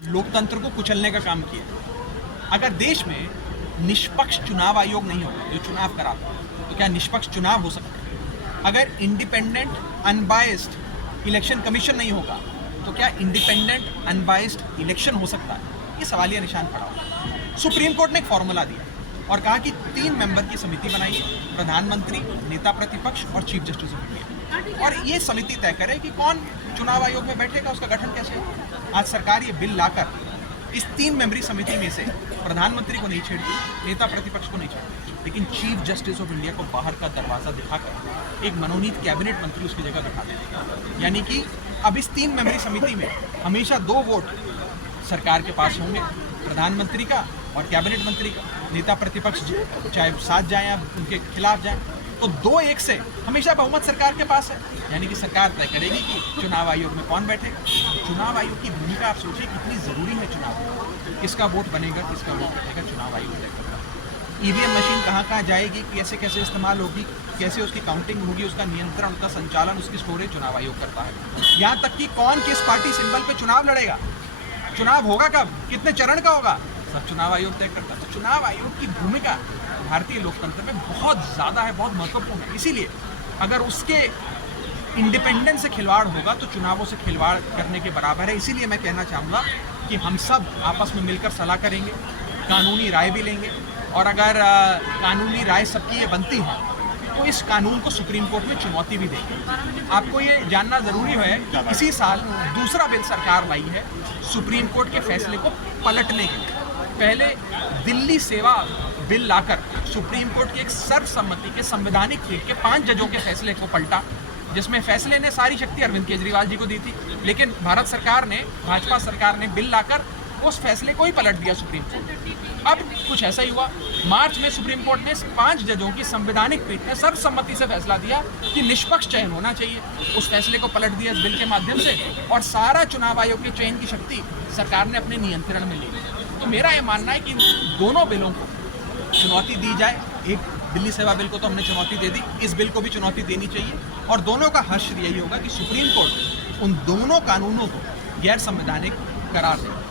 लोकतंत्र को कुचलने का काम किया। अगर देश में निष्पक्ष चुनाव आयोग नहीं होगा जो चुनाव कराता है, तो क्या निष्पक्ष चुनाव हो सकता है? अगर इंडिपेंडेंट अनबायस्ड इलेक्शन कमीशन नहीं होगा, तो क्या इंडिपेंडेंट अनबायस्ड इलेक्शन हो सकता है? ये सवालिया निशान खड़ा होगा। सुप्रीम कोर्ट ने एक फॉर्मूला दिया और कहा कि 3 मेंबर की समिति बनाई, प्रधानमंत्री, नेता प्रतिपक्ष और चीफ जस्टिस ऑफ इंडिया, और ये समिति तय करे कि कौन चुनाव आयोग में बैठेगा, उसका गठन कैसे होगा। आज सरकार ये बिल लाकर इस 3 मेंबरी समिति में से प्रधानमंत्री को नहीं छेड़ती, नेता प्रतिपक्ष को नहीं छेड़ती, लेकिन चीफ जस्टिस ऑफ इंडिया को बाहर का दरवाजा दिखाकर एक मनोनीत कैबिनेट मंत्री उसकी जगह बैठा देगा। यानी कि अब इस 3 मेंबरी समिति में हमेशा 2 वोट सरकार के पास होंगे, प्रधानमंत्री का और कैबिनेट मंत्री का। नेता प्रतिपक्ष चाहे साथ जाए या उनके खिलाफ जाए, तो 2-1 से हमेशा बहुमत सरकार के पास है। यानी कि सरकार तय करेगी कि चुनाव आयोग में कौन बैठेगा। चुनाव आयोग की भूमिका आप सोचिए कितनी ज़रूरी है। चुनाव किसका वोट बनेगा, किसका वोट बनेगा, चुनाव आयोग तय करेगा। ईवीएम मशीन कहाँ जाएगी, कैसे कैसे इस्तेमाल होगी, कैसे उसकी काउंटिंग होगी, उसका नियंत्रण, उसका संचालन, उसकी स्टोरेज चुनाव आयोग करता है। यहाँ तक कि कौन किस पार्टी सिंबल पे चुनाव लड़ेगा, चुनाव होगा कब, कितने चरण का होगा, सब चुनाव आयोग तय करता है। तो चुनाव आयोग की भूमिका भारतीय लोकतंत्र में बहुत ज़्यादा है, बहुत महत्वपूर्ण है। इसीलिए अगर उसके इंडिपेंडेंस से खिलवाड़ होगा तो चुनावों से खिलवाड़ करने के बराबर है। इसीलिए मैं कहना चाहूँगा कि हम सब आपस में मिलकर सलाह करेंगे, कानूनी राय भी लेंगे, और अगर कानूनी राय सबकी ये बनती है तो इस कानून को सुप्रीम कोर्ट में चुनौती भी देंगे। आपको ये जानना ज़रूरी है कि इसी साल दूसरा बिल सरकार लाई है सुप्रीम कोर्ट के फैसले को पलटने के लिए। पहले दिल्ली सेवा बिल लाकर सुप्रीम कोर्ट की एक सर्वसम्मति के संवैधानिक पीठ के 5 जजों के फैसले को पलटा, जिसमें फैसले ने सारी शक्ति अरविंद केजरीवाल जी को दी थी, लेकिन भारत सरकार ने, भाजपा सरकार ने बिल लाकर उस फैसले को ही पलट दिया सुप्रीम कोर्ट। अब कुछ ऐसा ही हुआ, मार्च में सुप्रीम कोर्ट ने 5 जजों की संवैधानिक पीठ ने सर्वसम्मति से फैसला दिया कि निष्पक्ष चयन होना चाहिए। उस फैसले को पलट दिया इस बिल के माध्यम से, और सारा चुनाव आयोग के चयन की शक्ति सरकार ने अपने नियंत्रण में ली। तो मेरा ये मानना है कि दोनों बिलों को चुनौती दी जाए। एक दिल्ली सेवा बिल को तो हमने चुनौती दे दी, इस बिल को भी चुनौती देनी चाहिए, और दोनों का हर्ष यही होगा कि सुप्रीम कोर्ट उन दोनों कानूनों को गैर संवैधानिक करार दे।